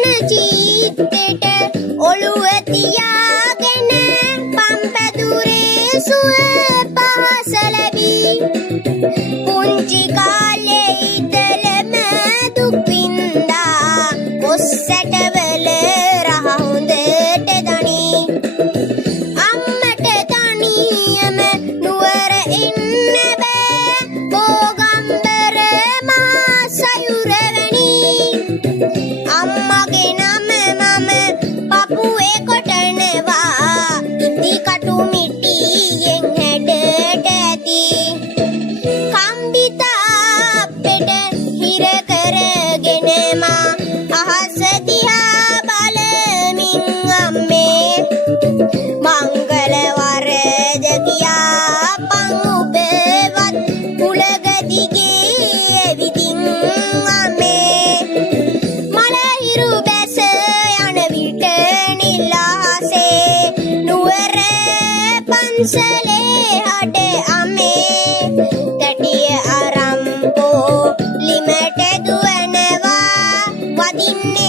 කුසන චීත්තෙට ඔළුව තියාගෙන පම්පැදුරේ සුව පහස ලැබී පුංචි කාලේ ඉඳලම දුක් වින්දා කොස්සැටවල රහ හොඳට දනී අම්මට තනියම නුවර ඉන්න බෑ බෝගම්බර මහා සයුර වැනි අම්මගේ නම මම පපුවේ කොටනවා ඉති කටු මිටියෙන් හැඩට ඇති කම්බිතා අපෙට හිර කරගෙන මා අහස දිහා බලමින් අම්මේ මංගල වරද කියා පං උබවත් කුලග දිගේ ඇවිදින් අම්මේ මලහිරු බැස යන විට නිල්ලාසේ නුවර පන්සලේ හඩ අම්මේ තැටිය අරම්පෝ ලිමට දුවනවා වදින්න